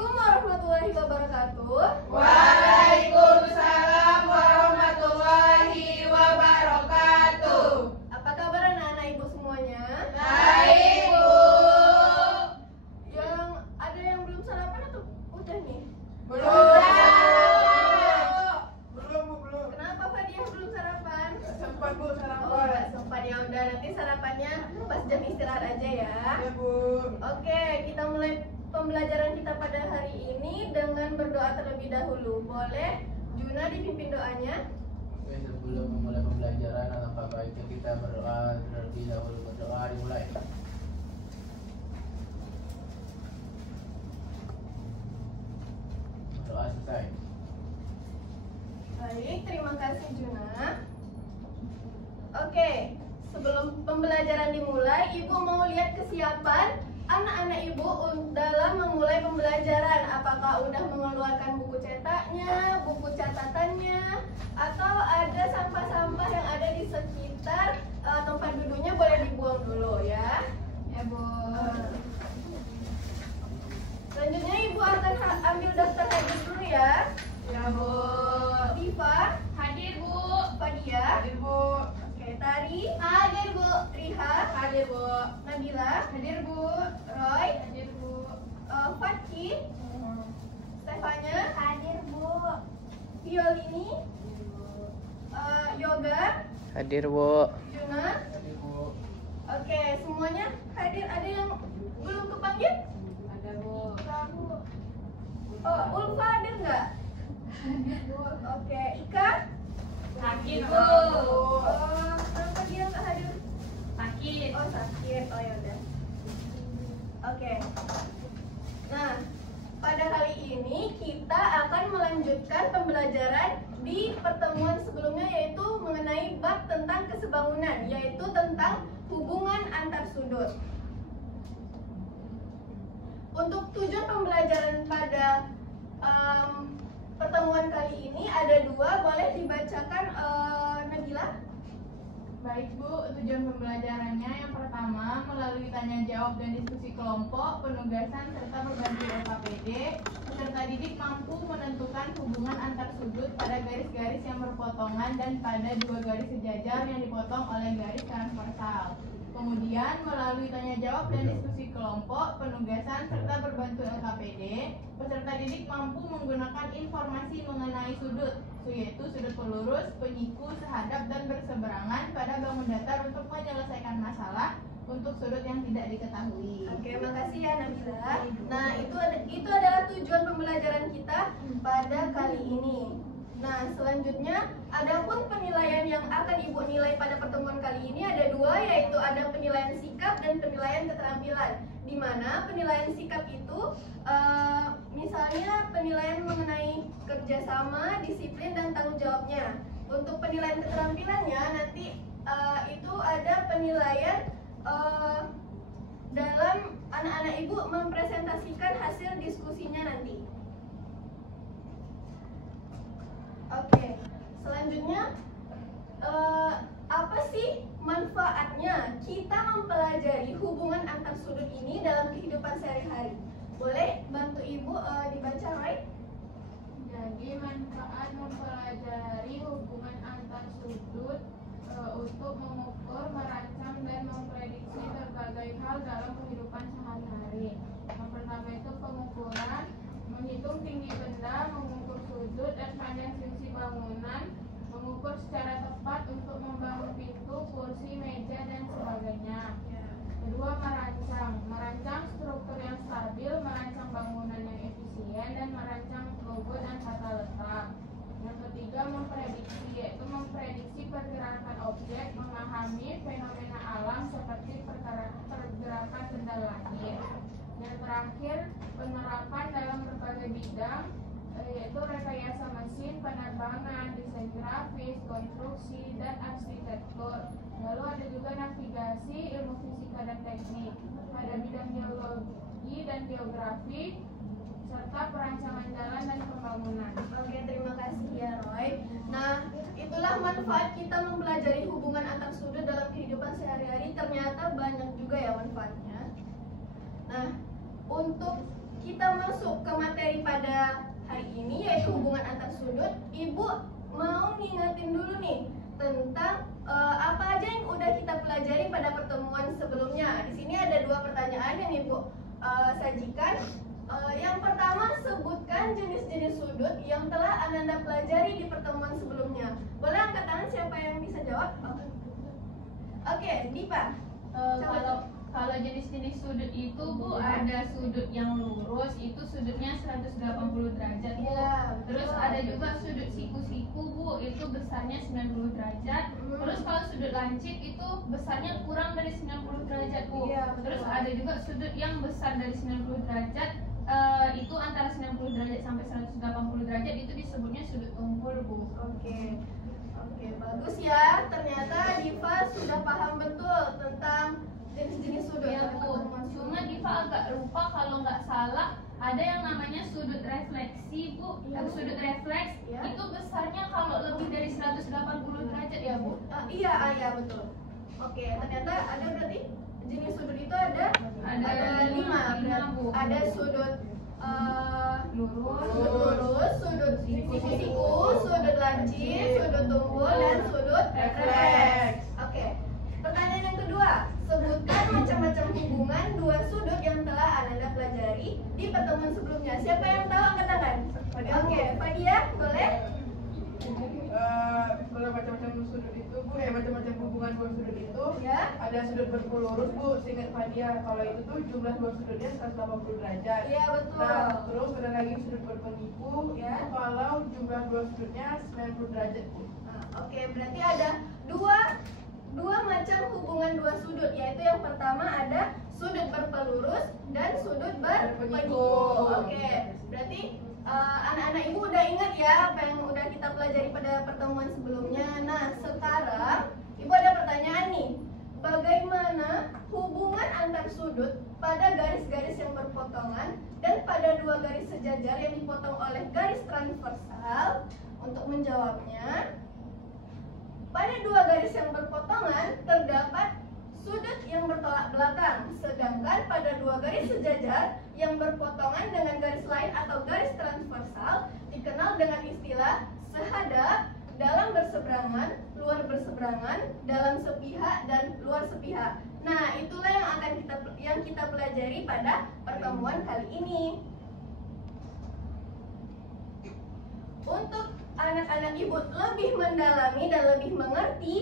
Assalamualaikum warahmatullahi wabarakatuh. Waalaikumsalam warahmatullahi wabarakatuh. Apa kabar anak-anak ibu semuanya? Baik, Bu. Yang ada yang belum sarapan atau udah nih? Belum. Belum. Kenapa Fadiah belum sarapan? Nggak sempat, Bu, Oh, sarapan. nggak sempat. Ya udah, nanti sarapannya pas jam istirahat aja ya. Ya, Bu. Oke, kita mulai pembelajaran kita pada hari ini dengan berdoa terlebih dahulu. Boleh Juna dipimpin doanya? Oke, sebelum memulai pembelajaran, alangkah baiknya kita berdoa terlebih dahulu. Berdoa dimulai. Berdoa selesai. Baik, terima kasih Juna. Oke, sebelum pembelajaran dimulai, Ibu mau lihat kesiapan anak-anak Ibu dalam memulai pembelajaran. Apakah udah mengeluarkan buku cetaknya, buku catatannya, atau ada sampah-sampah yang ada di sekitar tempat duduknya boleh dibuang dulu ya. Ya, Bu. Selanjutnya Ibu akan ambil daftar hadir dulu ya. Ya, Bu. Diva, Hadir, Bu. Fadia, Hadir, Bu. oke, Tari, Hadir, Bu. Riha, Hadir, Bu. Nabila, Hadir, Bu. Roy, Hadir, Bu. Fatki, Stefanya, Hadir, Bu. Violini, Yoga, Hadir, Bu. Juna. Jadi, Bu. Oke, semuanya hadir. Ada yang belum kepanggil? Ada, Bu. Oh, Ulfa hadir nggak? Oke, Ika. Sakit, Bu. Bu. Kenapa dia nggak hadir? Sakit. Oh, sakit. Oh ya udah. Oke. Nah, pada kali ini kita akan melanjutkan pembelajaran di pertemuan sebelumnya, yaitu mengenai bab tentang kesebangunan, yaitu tentang hubungan antar sudut. Untuk tujuan pembelajaran pada pertemuan kali ini ada dua, boleh dibacakan Nabila? Baik, Bu, tujuan pembelajarannya yang pertama melalui tanya jawab dan diskusi kelompok, penugasan serta berbagi LKPD, peserta didik mampu menentukan hubungan antar sudut pada garis-garis yang berpotongan dan pada dua garis sejajar yang dipotong oleh garis transversal. Kemudian melalui tanya jawab dan diskusi kelompok, penugasan serta berbantu LKPD, peserta didik mampu menggunakan informasi mengenai sudut, yaitu sudut pelurus, penyiku, sehadap, dan berseberangan pada bangun datar untuk menyelesaikan masalah untuk sudut yang tidak diketahui. Oke, makasih ya Nabila. Nah, itu adalah tujuan pembelajaran kita pada kali ini. Nah, selanjutnya adapun penilaian yang akan Ibu nilai pada pertemuan kali ini ada dua, yaitu ada penilaian sikap dan penilaian keterampilan. Di mana penilaian sikap itu misalnya penilaian mengenai kerjasama, disiplin, dan tanggung jawabnya. Untuk penilaian keterampilannya nanti itu ada penilaian dalam anak-anak Ibu mempresentasikan hasil diskusinya nanti. Oke, selanjutnya apa sih manfaatnya kita mempelajari hubungan antar sudut ini dalam kehidupan sehari-hari? Boleh bantu Ibu dibaca, Roy? Jadi manfaat mempelajari hubungan antar sudut untuk mengukur, merancang, dan memprediksi berbagai hal dalam kehidupan sehari-hari. Yang pertama itu pengukuran, menghitung tinggi benda, mengukur sudut dan panjang sisi bangunan, mengukur secara tepat untuk membangun pintu, kursi, meja, dan sebagainya. Kedua, merancang struktur yang stabil, merancang bangunan yang efisien, dan merancang logo dan tata letak. Yang ketiga, memprediksi, yaitu memprediksi pergerakan objek, memahami fenomena alam seperti pergerakan benda langit. Yang terakhir, penerapan dalam berbagai bidang, yaitu rekayasa mesin, penerbangan, desain grafis, konstruksi, dan arsitektur. Lalu ada juga navigasi, ilmu fisika dan teknik pada bidang geologi dan geografi, serta perancangan jalan dan pembangunan. Oke, terima kasih ya Roy. Nah, itulah manfaat kita mempelajari hubungan antar sudut dalam kehidupan sehari-hari. Ternyata banyak juga ya manfaatnya. Nah, untuk kita masuk ke materi pada hari ini yaitu hubungan antar sudut, Ibu mau ngingetin dulu nih tentang apa aja yang udah kita pelajari pada pertemuan sebelumnya. Di sini ada 2 pertanyaan yang Ibu sajikan. Yang pertama, sebutkan jenis-jenis sudut yang telah Ananda pelajari di pertemuan sebelumnya. Boleh angkat tangan siapa yang bisa jawab? Oke, Dipa. Kalau jenis-jenis sudut itu Bu, ada sudut yang lurus, itu sudutnya 180 derajat Bu. Ya, Terus ada juga sudut siku-siku Bu, itu besarnya 90 derajat. Terus kalau sudut lancip itu besarnya kurang dari 90 derajat Bu. Iya, betul. Terus ada juga sudut yang besar dari 90 derajat, itu antara 90 derajat sampai 180 derajat, itu disebutnya sudut tumpul Bu. Oke, bagus ya. Ternyata Diva sudah paham betul tentang jenis-jenis sudut. Ya Bu, cuma Diva agak lupa kalau nggak salah ada yang namanya sudut refleksi Bu. Ya. Sudut refleks Ya. itu besarnya kalau lebih dari 180 derajat ya Bu. Iya betul. Oke, ternyata ada berarti jenis sudut itu ada 5 Bu. Ada sudut Lurus, sudut siku-siku, sudut lancip, sudut tumpul, dan sudut refleks. Oke. Pertanyaan yang kedua, sebutkan macam-macam hubungan 2 sudut yang telah Ananda pelajari di pertemuan sebelumnya. Siapa yang tahu angkat tangan? Oke, Fadia, boleh? Kalau macam-macam sudut itu Bu, macam-macam hubungan 2 sudut itu Ya. ada sudut berpul lurus Bu, seingat Fadia. Kalau itu tuh jumlah 2 sudutnya 180 derajat. Iya, betul. Nah, terus ada lagi sudut berpeniku, Ya. itu kalau jumlah 2 sudutnya 90 derajat Bu. Oke, berarti ada dua macam hubungan 2 sudut, yaitu yang pertama ada sudut berpelurus dan sudut berpeniku. Oke, berarti anak-anak Ibu udah ingat ya apa yang udah kita pelajari pada pertemuan sebelumnya. Nah, sekarang Ibu ada pertanyaan nih. Bagaimana hubungan antar sudut pada garis-garis yang berpotongan dan pada 2 garis sejajar yang dipotong oleh garis transversal? Untuk menjawabnya, pada 2 garis yang berpotongan terdapat sudut yang bertolak belakang, sedangkan pada 2 garis sejajar yang berpotongan dengan garis lain atau garis transversal dikenal dengan istilah sehadap, dalam berseberangan, luar berseberangan, dalam sepihak dan luar sepihak. Nah, itulah yang kita pelajari pada pertemuan kali ini. Untuk anak-anak Ibu lebih mendalami dan lebih mengerti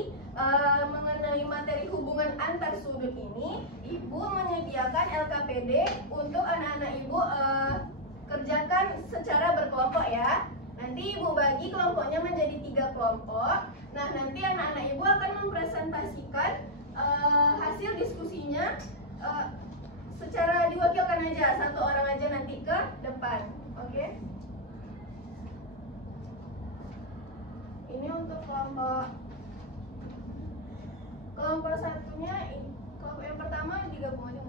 mengenai materi hubungan antar sudut ini, Ibu menyediakan LKPD untuk anak-anak Ibu kerjakan secara berkelompok ya. Nanti Ibu bagi kelompoknya menjadi 3 kelompok. Nah, nanti anak-anak Ibu akan mempresentasikan hasil diskusinya secara diwakilkan aja, 1 orang aja nanti ke depan. Oke? Ini untuk kelompok satunya, kelompok yang pertama digabung aja.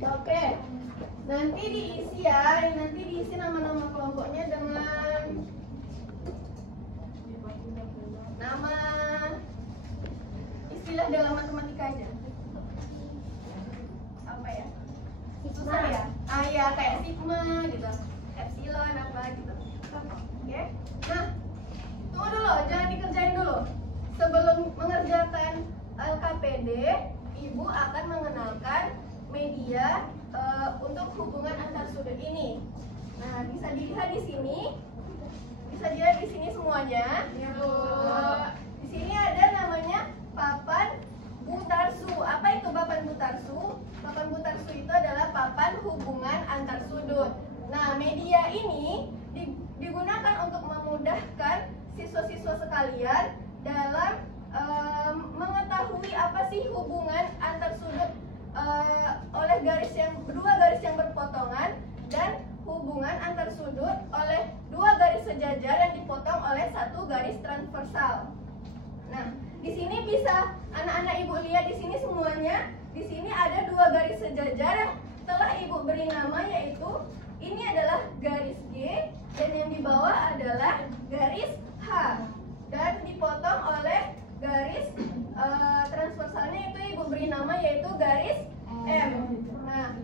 Oke, nanti diisi ya, nanti diisi nama-nama kelompoknya dengan nama istilah dalam matematika aja. Apa ya? Susah ya? Ya kayak sigma gitu, epsilon apa gitu. Oke. Nah, tunggu dulu, jangan dikerjain dulu. Sebelum mengerjakan LKPD, Ibu akan mengenalkan media untuk hubungan antar sudut ini. Nah, bisa dilihat di sini. Bisa dilihat di sini semuanya. Di sini ada namanya papan butarsu. Apa itu papan butarsu? Papan butarsu itu adalah papan hubungan antar sudut. Nah, media ini digunakan untuk memudahkan siswa-siswa sekalian dalam mengetahui apa sih hubungan antar sudut oleh dua garis yang berpotongan dan hubungan antar sudut oleh 2 garis sejajar yang dipotong oleh 1 garis transversal. Nah, di sini bisa anak-anak ibu lihat di sini semuanya. Di sini ada dua garis sejajar yang telah ibu beri nama, yaitu ini adalah garis G dan yang di bawah adalah garis H, dan dipotong oleh garis transversalnya itu ibu beri nama yaitu garis M. Nah,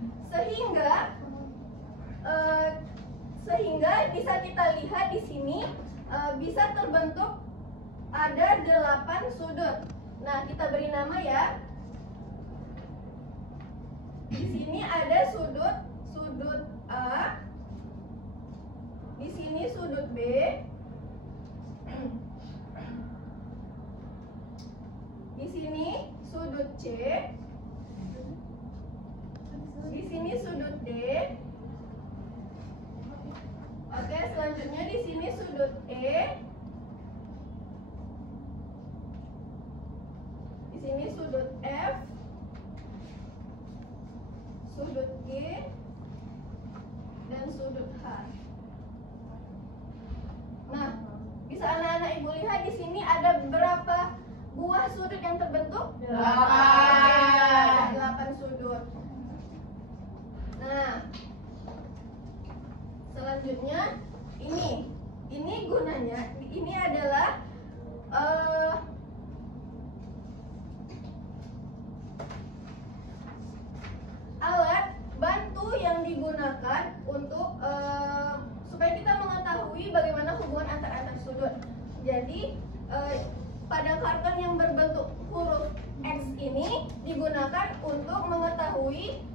sehingga bisa kita lihat di sini bisa terbentuk ada 8 sudut. Nah, kita beri nama ya. Di sini ada sudut A, di sini sudut B, di sini sudut C, di sini sudut D. Oke, selanjutnya di sini sudut E, di sini sudut F, sudut G, dan sudut H. Nah, bisa anak-anak ibu lihat di sini ada berapa buah sudut yang terbentuk? 8. Oke, 8 sudut. Nah, selanjutnya ini gunanya, ini adalah alat bantu yang digunakan untuk supaya kita mengetahui bagaimana hubungan antar sudut. Jadi pada karton yang berbentuk huruf X ini digunakan untuk mengetahui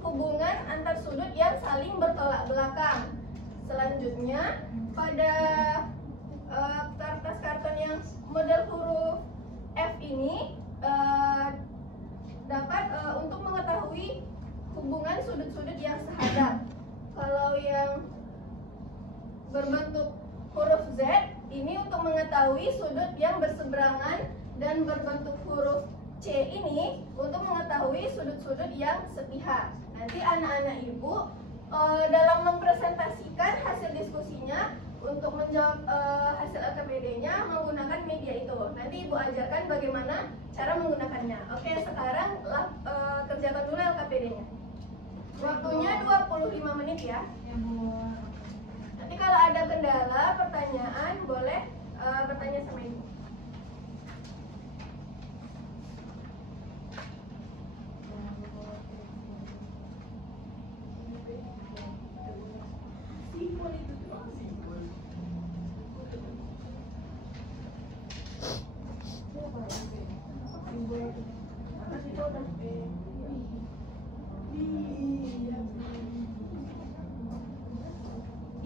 hubungan antar sudut yang saling bertolak belakang. Selanjutnya pada kertas karton yang model huruf F ini dapat untuk mengetahui hubungan sudut-sudut yang sehadap. Kalau yang berbentuk huruf Z ini untuk mengetahui sudut yang berseberangan, dan berbentuk huruf C ini untuk mengetahui sudut-sudut yang sepihak. Nanti anak-anak ibu dalam mempresentasikan hasil diskusinya untuk menjawab hasil LKPD-nya menggunakan media itu. Nanti ibu ajarkan bagaimana cara menggunakannya. Oke, sekarang kerjakan dulu LKPD-nya. Waktunya 25 menit ya. Nanti kalau ada kendala, pertanyaan, boleh bertanya sama ibu.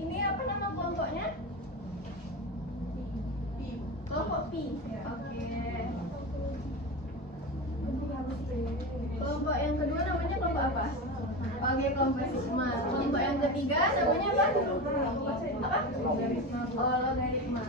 Ini apa nama kelompoknya? Kelompok Pi. Oke. Kelompok yang kedua namanya kelompok apa? Oke, kelompok sigma. Kelompok yang ketiga namanya apa? Apa? Oh, logaritma.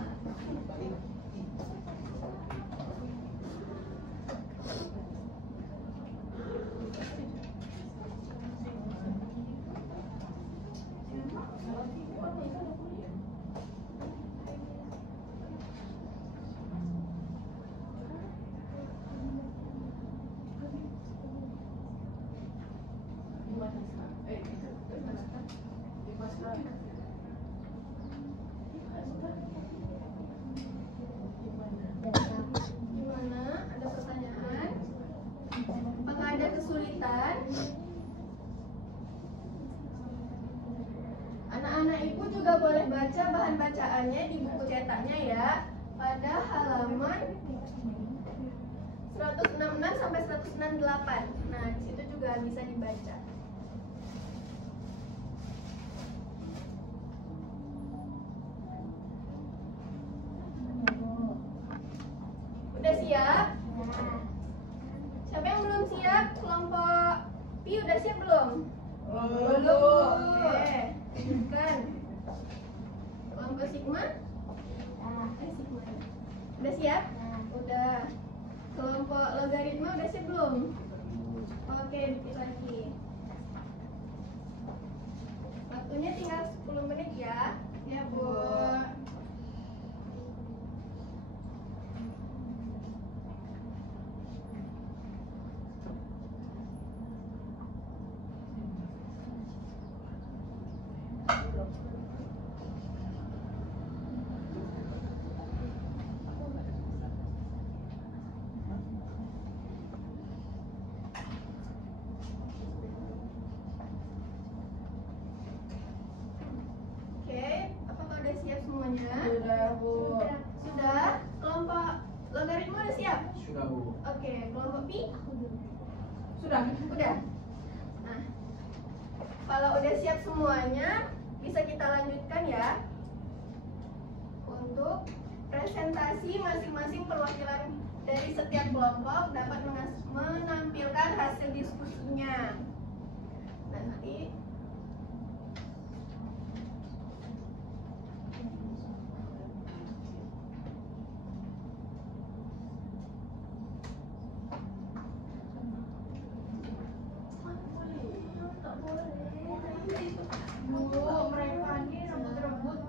Gimana? Ada pertanyaan? Apakah ada kesulitan? Anak-anak ibu juga boleh baca bahan bacaannya di buku cetaknya ya, pada halaman 166 sampai 168. Nah, di situ juga bisa dibaca. Udah siap? Siapa yang belum siap? Kelompok Pi udah siap belum? Belum. Oke. Kan. Kelompok Sigma? Sigma. Udah siap? Udah. Kelompok logaritma udah siap belum? Oke, dikit lagi. Waktunya tinggal 10 menit ya. Ya, Bu. Bu. Sudah? Kelompok logaritma udah siap? Sudah Bu. Oke, kelompok pi? Sudah. Udah. Nah, kalau udah siap semuanya, bisa kita lanjutkan ya. Untuk presentasi masing-masing perwakilan dari setiap kelompok dapat menampilkan hasil diskusinya. Nanti Bu, mereka ini rebut-rebut.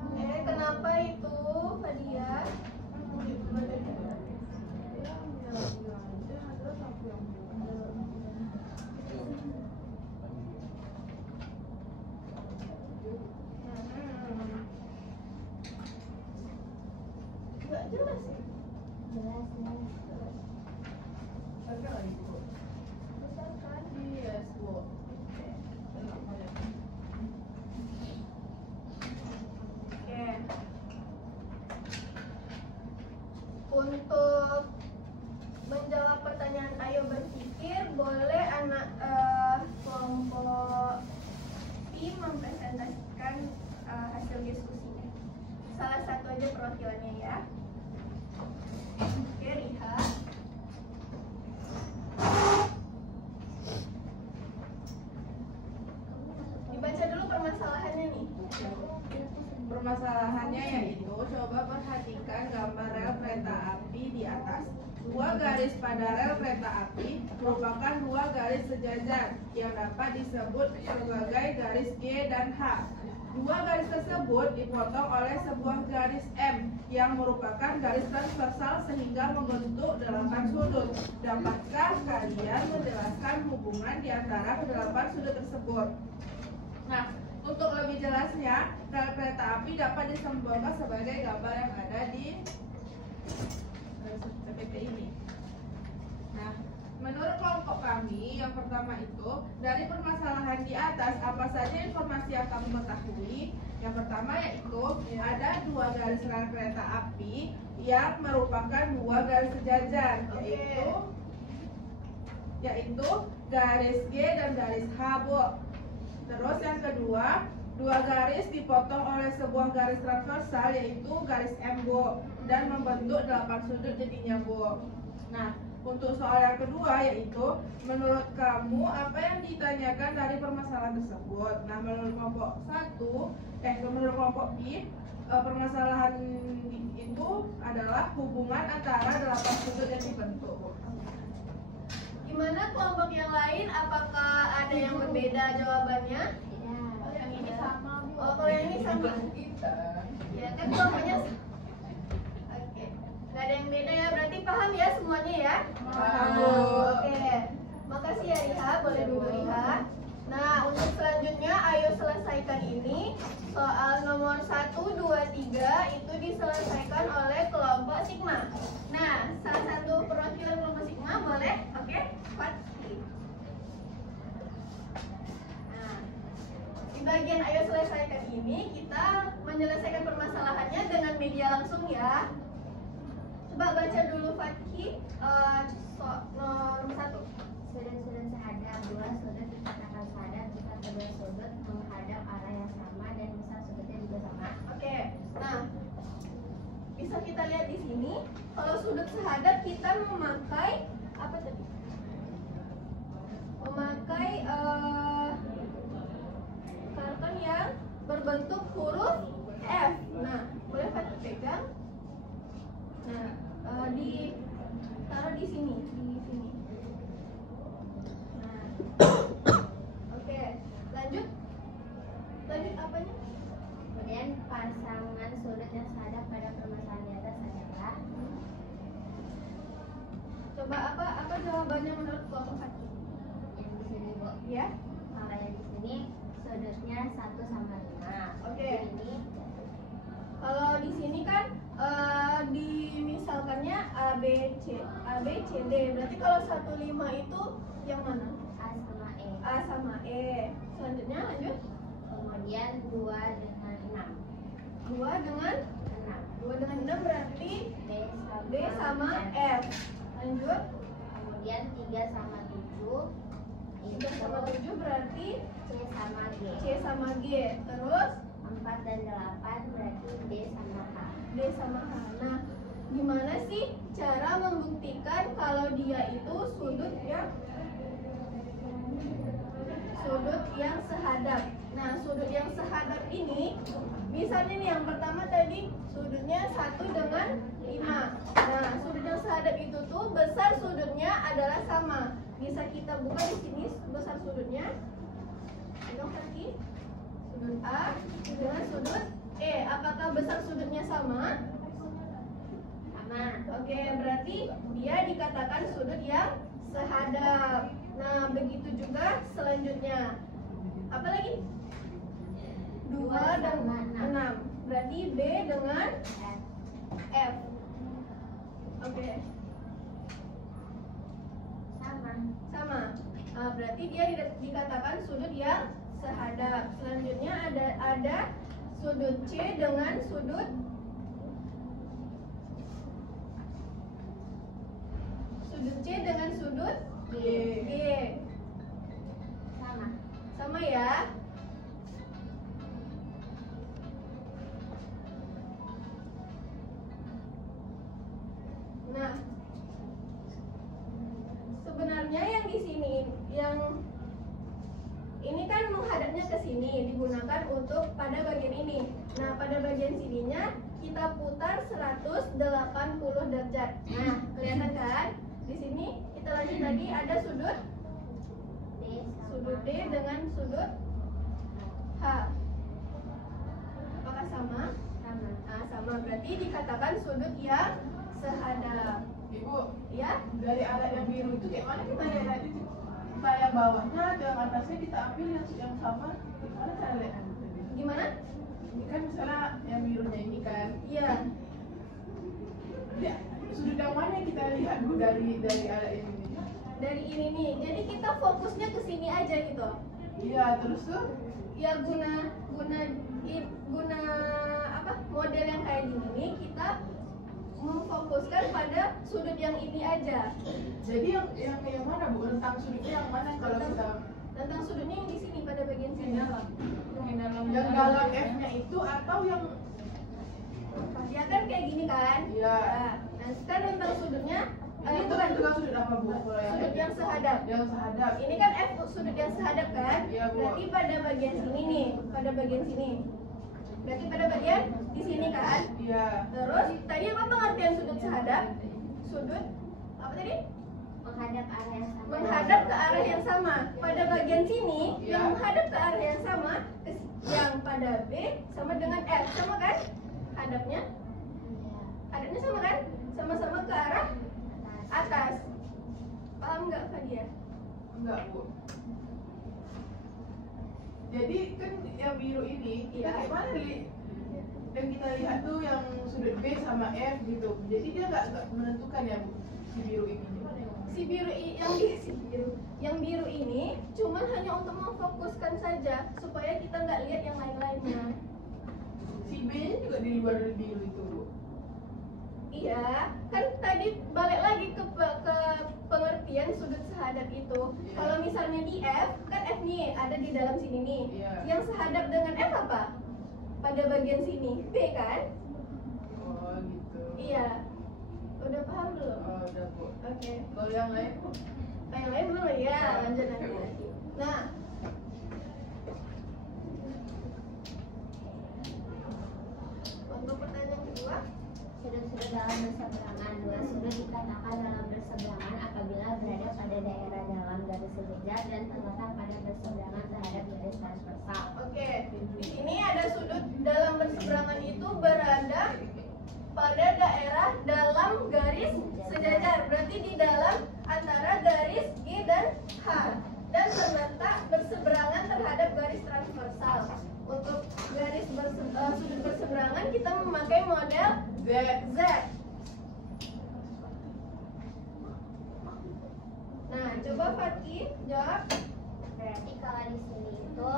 kenapa itu, Fadia? Nggak jelas ya? Misalkan Yes, Bu. Oke. Untuk menjawab pertanyaan ayo berpikir, boleh anak kelompok I mempresentasikan hasil diskusinya. Salah satu aja perwakilannya ya. Oke, Riha. Dibaca dulu permasalahannya nih. Permasalahannya yaitu coba perhatikan gambar rel kereta api di atas. Dua garis pada rel kereta api merupakan dua garis sejajar yang dapat disebut sebagai garis G dan H. Dua garis tersebut dipotong oleh sebuah garis M yang merupakan garis transversal sehingga membentuk 8 sudut. Dapatkah kalian menjelaskan hubungan di antara ke-8 sudut tersebut? Nah, untuk lebih jelasnya, rel kereta api dapat disimbolkan sebagai gambar yang ada di PPT ini. Nah, menurut kelompok kami, yang pertama itu, dari permasalahan di atas, apa saja informasi yang kamu ketahui? Yang pertama yaitu, ada dua garis rel kereta api yang merupakan dua garis sejajar, yaitu garis G dan garis H, Bu. Terus yang kedua, dua garis dipotong oleh sebuah garis transversal yaitu garis M, Bu, dan membentuk 8 sudut jadinya, Bu. Nah, untuk soal yang kedua yaitu menurut kamu apa yang ditanyakan dari permasalahan tersebut? Nah, menurut kelompok B, permasalahan itu adalah hubungan antara 8 sudut yang dibentuk, Bu. Gimana kelompok yang lain? Apakah ada yang berbeda jawabannya? Kalau yang ini sama, Bu. Oh, kalau yang ini sama. Ya kan kelompoknya. Oke. Gak ada yang beda ya. Berarti paham ya semuanya ya? Paham, Bu. Oke. Makasih ya Riha. Boleh dulu Riha. Nah, untuk selanjutnya ayo selesaikan ini. Soal nomor 1, 2, 3 itu diselesaikan oleh kelompok Sigma. Nah, salah satu perwakilan kelompok Sigma boleh? Oke, Fatih. Nah, di bagian ayo selesaikan ini kita menyelesaikan permasalahannya dengan media langsung ya. Coba baca dulu Fatih nomor 1. Sudut-sudut sehadap dua sudut dikatakan sehadap jika kedua sudut menghadap arah yang sama dan misal sudutnya juga sama. Oke, nah bisa kita lihat di sini kalau sudut sehadap kita memakai apa tadi? Memakai karton yang berbentuk huruf F. Nah, boleh Fatih pegang. Nah, taruh di sini, di sini. Nah, oke, lanjut apanya? Kemudian pasangan sudut yang sehadap pada permasalahan di atas adalah Coba apa jawabannya menurut kelompok Fatih? yang di sini, Bu. Ya? Kalau yang di sini sudutnya 1 sama 5. Oke. Ini Kalau di sini kan dimisalkannya A B C D. Berarti kalau 15 itu yang mana? A sama E. A sama E. Selanjutnya lanjut. Kemudian 2 dengan 6. 2 dengan 6. 2 dengan 6 berarti B sama F. Lanjut. Kemudian 3 sama 7. 3 sama 7 berarti C sama G. C sama G. Terus 4 dan 8 berarti D sama H. D sama H. Nah, gimana sih cara membuktikan kalau dia itu sudut yang sehadap? Nah, sudut yang sehadap ini misalnya nih yang pertama tadi sudutnya 1 dengan 5. Nah, sudut yang sehadap itu tuh besar sudutnya adalah sama. Bisa kita buka di sini besar sudutnya. Pegang kaki. Sudut A dengan sudut E. Apakah besar sudutnya sama? Sama. Oke, berarti dia dikatakan sudut yang sehadap. Nah, begitu juga selanjutnya. Apa lagi? 2 dan 6. Berarti B dengan F. Oke, sama. Nah, berarti dia dikatakan sudut yang sehadap. Selanjutnya ada sudut C dengan sudut C dengan sudut G. G. Sama. Sama ya. Nah, sebenarnya yang di sini, yang ini kan menghadapnya ke sini, digunakan untuk pada bagian ini. Nah, pada bagian sininya kita putar 180 derajat. Nah, kelihatan kan? Di sini kita lanjut lagi, ada sudut D dengan sudut H. Apakah sama? Sama. Nah, sama. Berarti dikatakan sudut yang sehadap. Ibu, Ya? dari alat yang biru itu kayak mana kita lihat itu? Kita yang bawahnya atau yang atasnya kita ambil yang sama? Gimana cara lihat? Gimana? Ini kan misalnya yang birunya ini kan. Iya. Ya, sudut yang mana yang kita lihat dulu dari alat yang ini? Dari ini nih. Jadi kita fokusnya ke sini aja gitu. Iya, terus tuh Ya guna apa? Model yang kayak gini nih kita memfokuskan pada sudut yang ini aja. jadi yang mana Bu? Rentang sudutnya yang mana kalau kita Tentang sudutnya yang di sini pada bagian sini. yang dalam F-nya itu atau yang Ya kan kayak gini kan? Iya. Nah, sekarang tentang sudutnya ini bukan tukang sudut apa Bu? Kalau sudut yang sehadap. yang sehadap. Ini kan F sudut yang sehadap kan? Iya, Bu. Berarti pada bagian sini nih, pada bagian sini. Berarti pada bagian di sini kan? Iya. Terus tadi apa pengertian sudut sehadap? Sudut apa tadi? Menghadap arah yang sama. Menghadap ke arah yang sama. Pada bagian sini Iya. yang menghadap ke arah yang sama, yang pada B sama dengan F, sama kan? Hadapnya? Hadapnya sama kan? Sama-sama ke arah atas. Paham nggak Fadia? Enggak Bu. Jadi kan yang biru ini kita Iya. kayak mana yang kita lihat tuh yang sudut B sama F gitu. Jadi dia nggak menentukan ya Bu, si biru ini. Gimana ya? Yang biru ini cuman hanya untuk memfokuskan saja supaya kita nggak lihat yang lain-lainnya. Si B-nya juga di luar dari biru itu Bu. Iya, kan tadi balik lagi ke pengertian sudut sehadap itu. Iya. Kalau misalnya di F, kan F nih ada di dalam sini nih. Iya. Yang sehadap dengan F apa? Pada bagian sini, B kan? Oh gitu. Iya. Udah paham belum? Oh udah Bu. Oke. Kalau yang lain Bu? Yang lain belum ya? Lanjut lagi. Nah, untuk pertanyaan kedua, Sudut-sudut dalam berseberangan. Dua sudut dikatakan dalam berseberangan apabila berada pada daerah dalam garis sejajar dan terletak pada berseberangan terhadap garis transversal. oke. Di sini ada sudut dalam berseberangan itu berada pada daerah dalam garis sejajar. Berarti di dalam antara garis G dan H dan terletak berseberangan terhadap garis transversal. Untuk garis sudut berseberangan kita memakai model Z. Z. Nah, coba Fatki jawab. Berarti kalau di sini itu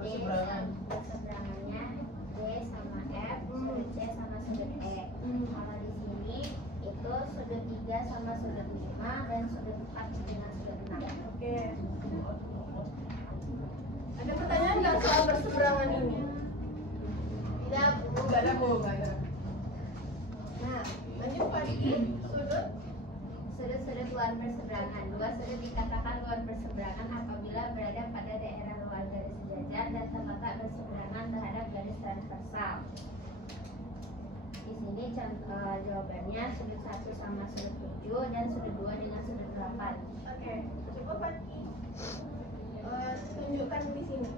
D Berseberangan. berseberangannya D sama F, sudut C sama sudut E. Kalau di sini itu sudut 3 sama sudut 5 dan sudut 4 dengan sudut 6. Oke. Ada pertanyaan nggak soal berseberangan ini? Tidak. Enggak ada, Bu, enggak ada. Nah, lanjut lagi. Sudut-sudut luar berseberangan. Dua sudut dikatakan luar berseberangan apabila berada pada daerah luar garis sejajar dan terletak berseberangan terhadap garis transversal. Di sini jawabannya sudut 1 sama sudut 7 dan sudut 2 dengan sudut 8. Oke, coba Fatki tunjukkan di sini.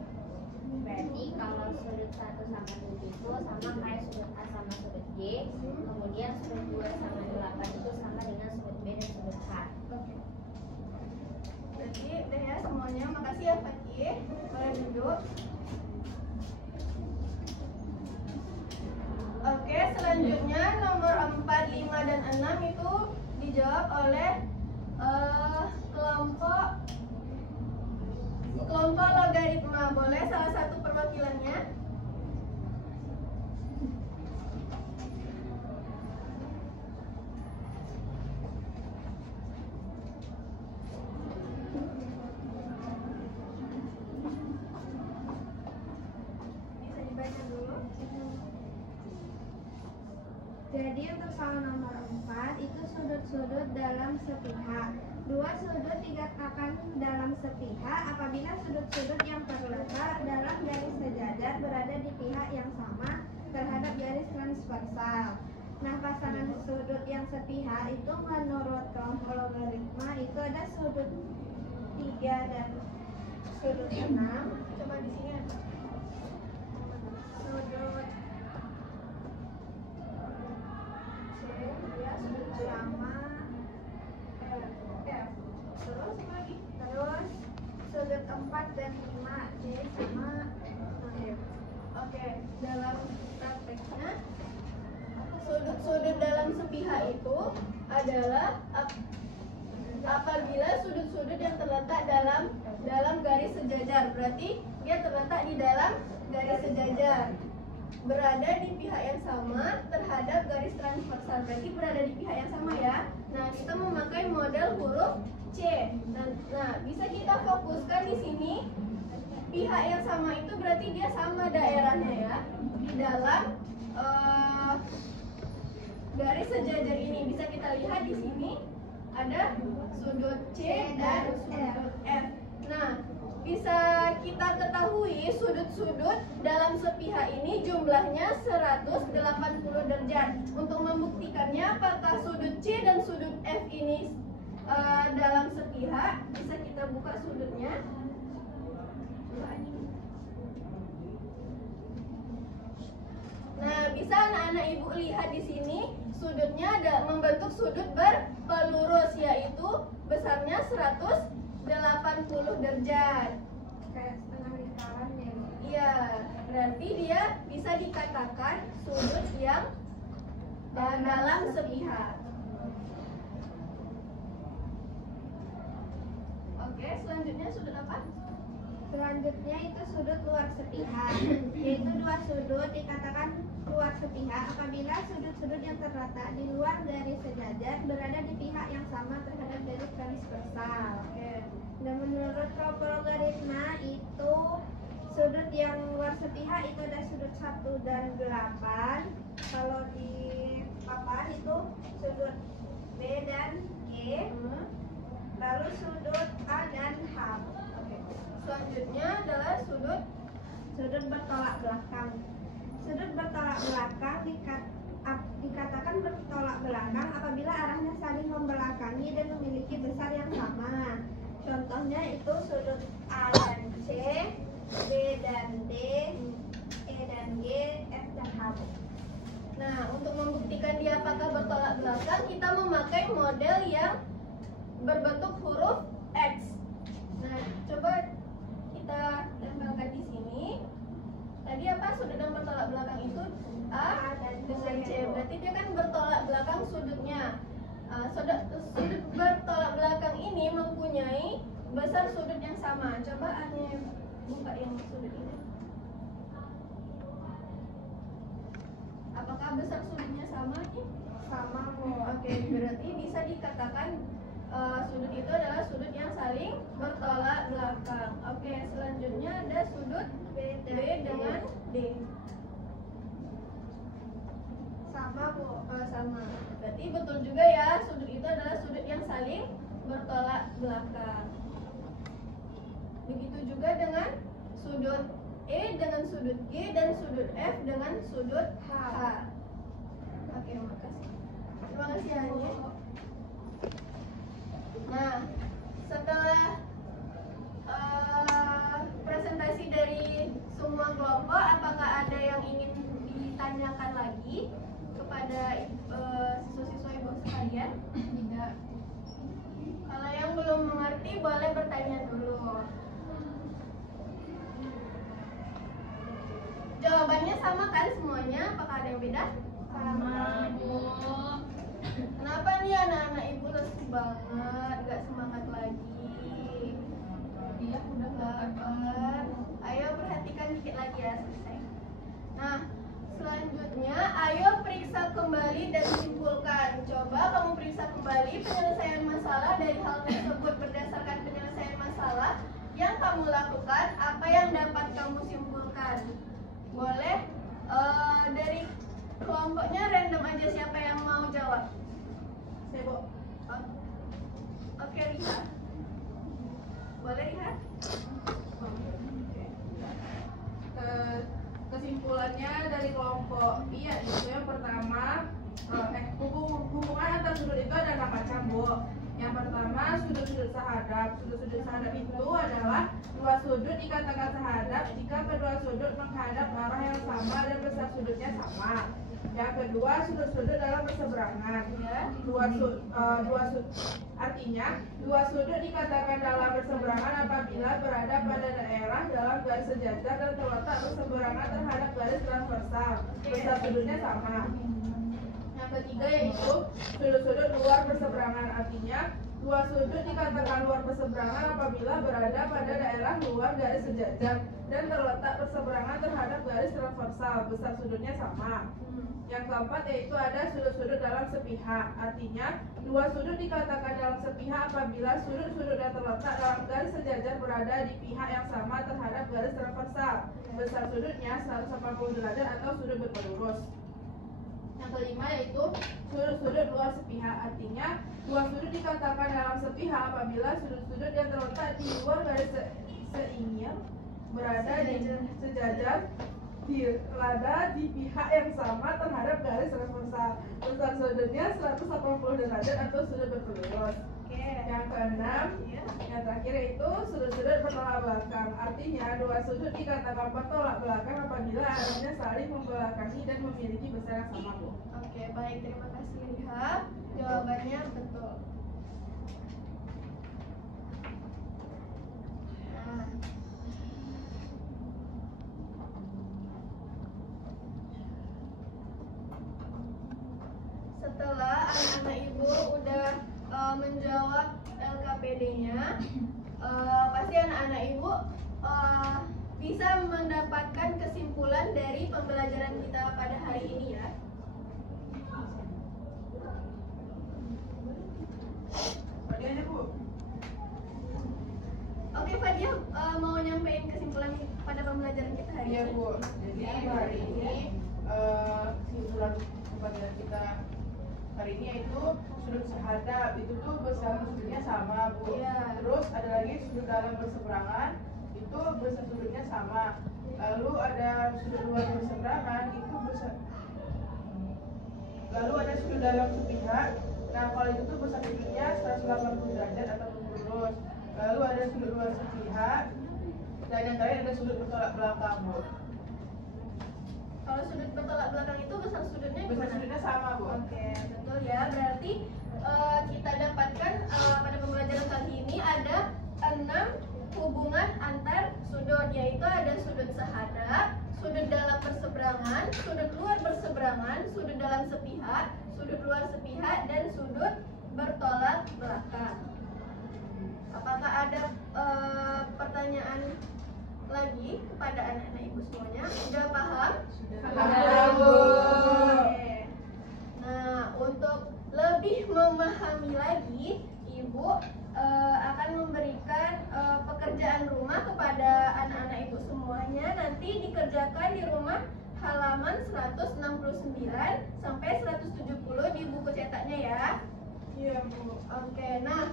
Berarti kalau sudut 1 sama 7 itu sama kayak sudut A sama sudut G, kemudian sudut 2 sama 8 itu sama dengan sudut B dan sudut H. Oke. Berarti udah ya semuanya. Makasih ya Fatki. Boleh duduk. Oke, selanjutnya nomor 4, 5, dan 6 itu dijawab oleh kelompok logaritma. Boleh salah satu perwakilannya? Bisa dibaca dulu. Jadi untuk soal nomor 4 itu sudut-sudut dalam sepihak. Dua sudut dikatakan dalam sepihak apabila sudut-sudut yang terletak dalam garis sejajar berada di pihak yang sama terhadap garis transversal. Nah, pasangan sudut yang sepihak itu menurut kelompok logaritma itu ada sudut 3 dan sudut 6. Coba di sini ada. Sudut Ya, sudut C. sama F. Terus apa lagi? terus sudut 4 dan 5 C sama F. Oke, dalam prakteknya sudut-sudut dalam sepihak itu adalah apabila sudut-sudut yang terletak dalam garis sejajar. Berarti dia terletak di dalam garis sejajar, berada di pihak yang sama terhadap garis transversal. Berarti berada di pihak yang sama ya. Nah, kita memakai model huruf C. Nah, bisa kita fokuskan di sini. Pihak yang sama itu berarti dia sama daerahnya ya, di dalam garis sejajar ini. Bisa kita lihat di sini ada sudut C dan sudut F. Nah, bisa kita ketahui sudut-sudut dalam sepihak ini jumlahnya 180 derajat. Untuk membuktikannya apakah sudut C dan sudut F ini dalam sepihak, bisa kita buka sudutnya. Nah, bisa anak-anak ibu lihat di sini sudutnya ada membentuk sudut berpelurus, yaitu besarnya 180 derajat. Kayak setengah lingkaran ya. Iya, berarti dia bisa dikatakan sudut yang dalam sepihak. Oke, selanjutnya sudut apa? Selanjutnya itu sudut luar sepihak, yaitu dua sudut dikatakan luar sepihak apabila sudut-sudut yang terletak di luar garis sejajar berada di pihak yang sama terhadap garis transversal. Oke. Dan menurut kelompok logaritma itu sudut yang luar sepihak itu ada sudut 1 dan 8. Kalau di papan itu sudut B dan G, lalu sudut A dan H. Oke. Selanjutnya adalah sudut Bertolak belakang. Sudut bertolak belakang dikatakan bertolak belakang apabila arahnya saling membelakangi dan memiliki besar yang sama. Contohnya itu sudut A dan C, B dan D, E dan G, F dan H. Nah, untuk membuktikan dia apakah bertolak belakang, kita memakai model yang berbentuk huruf X. Nah, coba kita tempelkan di sini. Tadi apa sudut yang bertolak belakang itu A dengan C. Berarti dia kan bertolak belakang sudutnya. Sudut bertolak belakang ini mempunyai besar sudut yang sama. Coba Ane buka yang sudut ini. Apakah besar sudutnya sama nih? Sama Bu. Oke, berarti bisa dikatakan sudut itu adalah sudut yang saling bertolak belakang. Oke, selanjutnya ada sudut B dengan D. Sama Bu. Sama. Berarti betul juga ya, sudut itu adalah sudut yang saling bertolak belakang. Begitu juga dengan sudut E dengan sudut G dan sudut F dengan sudut H. Oke, makasih. Terima kasih Ani. Nah, setelah presentasi dari semua kelompok, apakah ada yang ingin ditanyakan lagi kepada siswa-siswa ibu sekalian? Tidak. Kalau yang belum mengerti boleh bertanya dulu. Jawabannya sama kan semuanya? Apakah ada yang beda? Sama Bu. Kenapa nih anak-anak ibu lesu banget, gak semangat lagi? Iya, udah Sabar. Ayo perhatikan dikit lagi ya, selesai. Nah, selanjutnya ayo periksa kembali dan simpulkan. Coba kamu periksa kembali penyelesaian masalah dari hal tersebut berdasarkan penyelesaian masalah yang kamu lakukan, apa yang dapat kamu simpulkan. Boleh dari kelompoknya random aja siapa yang mau jawab. Saya Bu. Oke, lihat. Boleh lihat? Kesimpulannya dari kelompok iya itu yang pertama hubungan antar sudut itu ada 6 macam Bu. Yang pertama sudut-sudut sahadap. Sudut-sudut sahadap itu adalah dua sudut dikatakan sahadap jika kedua sudut menghadap arah yang sama dan besar sudutnya sama. Yang kedua sudut-sudut dalam berseberangan. Artinya dua sudut dikatakan dalam berseberangan apabila berada pada daerah dalam garis sejajar dan terletak berseberangan terhadap garis transversal. Besar sudutnya sama. Yang ketiga yaitu sudut-sudut luar berseberangan. Artinya dua sudut dikatakan luar berseberangan apabila berada pada daerah luar garis sejajar dan terletak berseberangan terhadap garis transversal. Besar sudutnya sama. Yang keempat yaitu ada sudut-sudut dalam sepihak. Artinya dua sudut dikatakan dalam sepihak apabila sudut-sudut yang terletak dalam garis sejajar berada di pihak yang sama terhadap garis transversal. Besar sudutnya 180 derajat atau sudut berlurus. Yang kelima yaitu sudut-sudut luar sepihak. Artinya dua sudut dikatakan dalam sepihak apabila sudut-sudut yang terletak di luar garis seimbang berada di sejajar berada di pihak yang sama terhadap garis transversal. Besar sudutnya 180 derajat atau sudut berlurus. Yang keenam, yang terakhir yaitu sudut-sudut bertolak belakang. Artinya dua sudut dikatakan bertolak belakang apabila arahnya saling membelakangi dan memiliki besar yang sama Bu. Oke, baik, terima kasih Riha. Jawabannya betul. Nah, setelah anak-anak ibu udah menjawab LKPD-nya, pasti anak-anak ibu bisa mendapatkan kesimpulan dari pembelajaran kita pada hari ini ya. Bagiannya Bu. Oke, Fadia mau nyampein kesimpulan pada pembelajaran kita hari Iya ini? Bu. Jadi hari ini kesimpulan pembelajaran kita hari ini yaitu sudut sahadap itu tuh besar sudutnya sama Bu. Iya. Terus ada lagi sudut dalam berseberangan itu besar sudutnya sama. Lalu ada sudut luar berseberangan itu besar. Lalu ada sudut dalam sepihak. Nah kalau itu tuh besar sudutnya 180 derajat atau lurus. Lalu ada sudut luar sepihak. Dan yang terakhir ada sudut bertolak belakang Bu. Kalau sudut bertolak belakang itu besar sudutnya Besar gimana? sudutnya sama Bu. Oke, betul ya. Berarti kita dapatkan pada pembelajaran kali ini ada 6 hubungan antar sudut, yaitu ada sudut sahadap, sudut dalam berseberangan, sudut luar berseberangan, sudut dalam sepihak, sudut luar sepihak, dan sudut bertolak belakang. Apakah ada pertanyaan lagi kepada anak-anak ibu semuanya? Sudah paham? Sudah, Bu. 169 sampai 170 di buku cetaknya ya. Iya, Bu. Oke, nah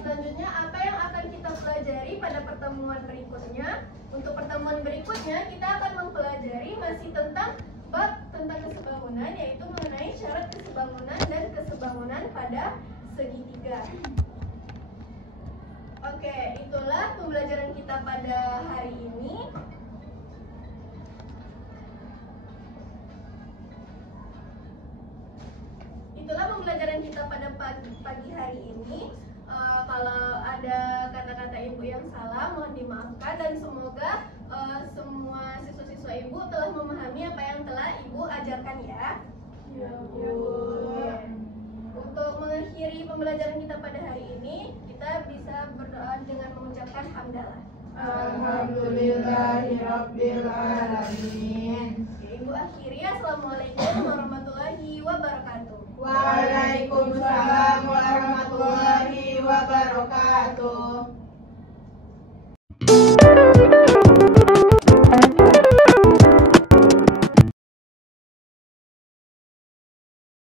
selanjutnya apa yang akan kita pelajari pada pertemuan berikutnya? Untuk pertemuan berikutnya kita akan mempelajari masih tentang bab tentang kesebangunan, yaitu mengenai syarat kesebangunan dan kesebangunan pada segitiga. Oke, itulah pembelajaran kita pada hari ini. Itulah pembelajaran kita pada pagi hari ini. Kalau ada kata-kata ibu yang salah mohon dimaafkan, dan semoga semua siswa-siswa ibu telah memahami apa yang telah ibu ajarkan ya. Iya, Bu. Untuk mengakhiri pembelajaran kita pada hari ini, kita bisa berdoa dengan mengucapkan hamdalah. Alhamdulillahirabbil alamin. Ibu akhiri, assalamualaikum warahmatullahi wabarakatuh. Waalaikumsalam warahmatullahi wabarakatuh.